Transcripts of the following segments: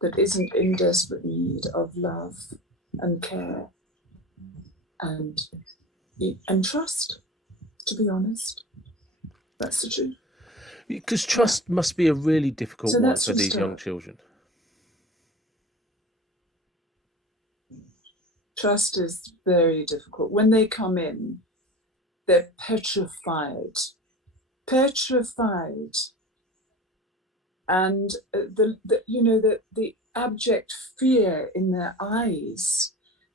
that isn't in desperate need of love and care and trust, to be honest. That's the truth. Because Yeah. trust must be a really difficult So one that's for your these young start. children. Trust is very difficult. When they come in, they're petrified, petrified. And the abject fear in their eyes.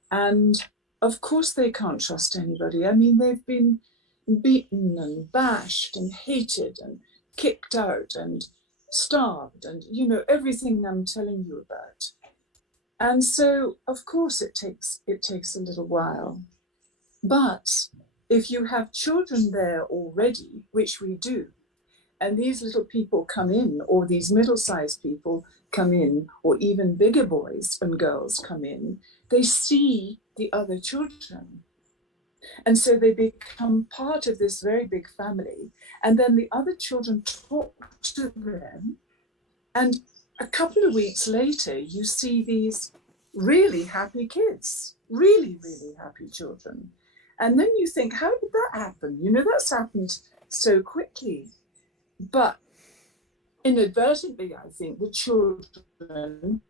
And of course they can't trust anybody. I mean, they've been beaten and bashed and hated and kicked out and starved and, everything I'm telling you about. And so, of course, it takes a little while. But if you have children there already, which we do, and these little people come in, or these middle-sized people come in, or even bigger boys and girls come in, they see the other children. And so they become part of this very big family. And then the other children talk to them. And a couple of weeks later, you see these really happy kids, really, really happy children. And then you think, how did that happen? That's happened so quickly. But inadvertently, I think the children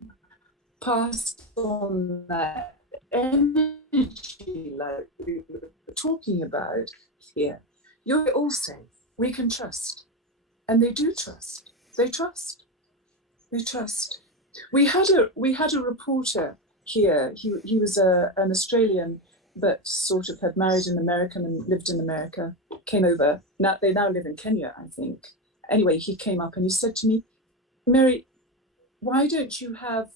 pass on that energy like we were talking about here. You're all safe. We can trust. And they do trust. They trust. They trust. We had a reporter here. He was an Australian, but sort of had married an American and lived in America, came over. Now they now live in Kenya, I think. Anyway, he came up and he said to me, Mary, why don't you have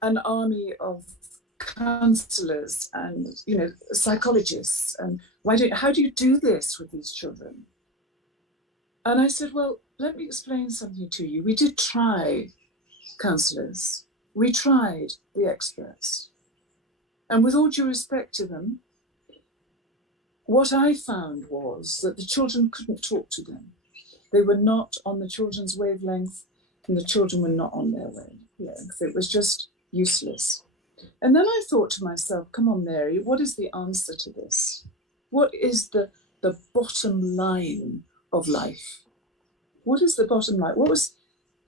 an army of counselors and psychologists, and how do you do this with these children? And I said, well, let me explain something to you. We did try counselors, we tried the experts, and with all due respect to them, what I found was that the children couldn't talk to them. They were not on the children's wavelength, and the children were not on their wavelength. It was just useless. And then I thought to myself, come on, Mary, what is the answer to this? What is the bottom line of life? What is the bottom line? What was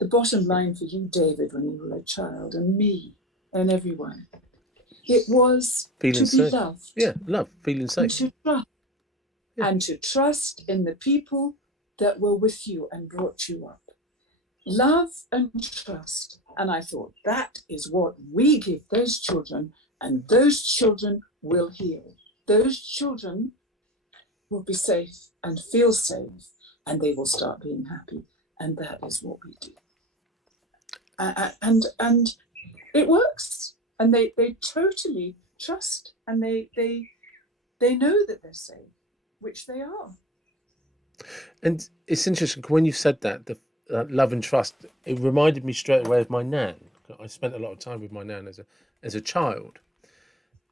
the bottom line for you, David, when you were a child, and me, and everyone? It was Feeling to be safe. loved. Yeah, love, feeling And safe. to trust. Yeah. And to trust in the people that were with you and brought you up. Love and trust. And I thought, that is what we give those children, and those children will heal. Those children will be safe and feel safe, and they will start being happy. And that is what we do. And it works. And they totally trust, and they know that they're safe, which they are. And it's interesting when you said that, the love and trust, it reminded me straight away of my nan. I spent a lot of time with my nan as a child.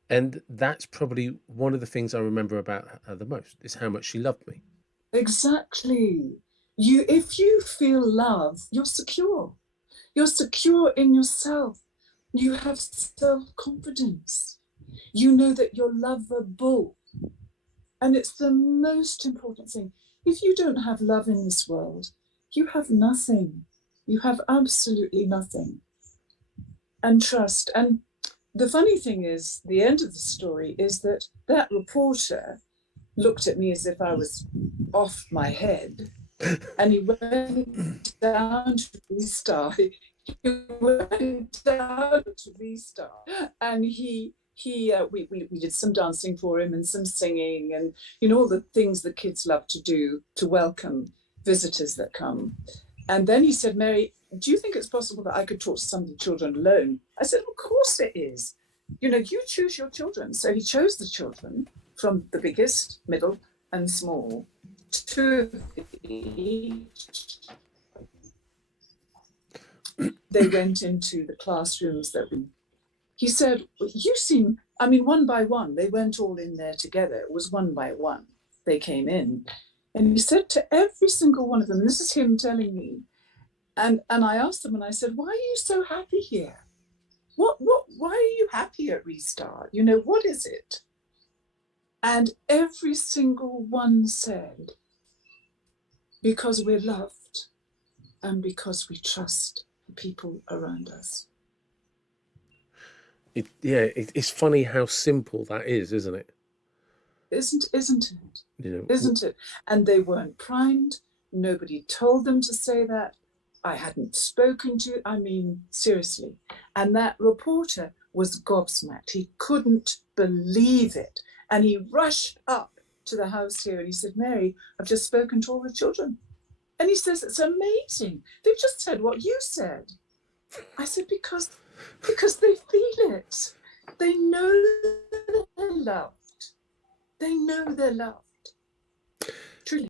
And that's probably one of the things I remember about her the most, is how much she loved me. Exactly. If you feel love, you're secure. You're secure in yourself. You have self-confidence. You know that you're lovable. And it's the most important thing. If you don't have love in this world, you have nothing. You have absolutely nothing. And trust. And the funny thing is, the end of the story is that reporter looked at me as if I was off my head. And he went down to Restart. He went down to Restart, and we did some dancing for him and some singing, and all the things that kids love to do to welcome visitors that come. And then he said, Mary, do you think it's possible that I could talk to some of the children alone? I said, of course it is. You choose your children. So he chose the children from the biggest, middle, and small. Two of each. They went into the classrooms he said, one by one, they weren't all in there together. It was one by one they came in. And he said to every single one of them, this is him telling me, And I asked them, and I said, why are you so happy here? Why are you happy at Restart? You know, what is it? And every single one said, because we're loved and because we trust the people around us. It's funny how simple that is, isn't it? Isn't it? You know, Isn't it? And they weren't primed. Nobody told them to say that. I hadn't spoken to, I mean, seriously. And that reporter was gobsmacked. He couldn't believe it. And he rushed up to the house here and he said, Mary, I've just spoken to all the children. And he says, it's amazing. They've just said what you said. I said, because they feel it. They know they're loved. They know they're loved.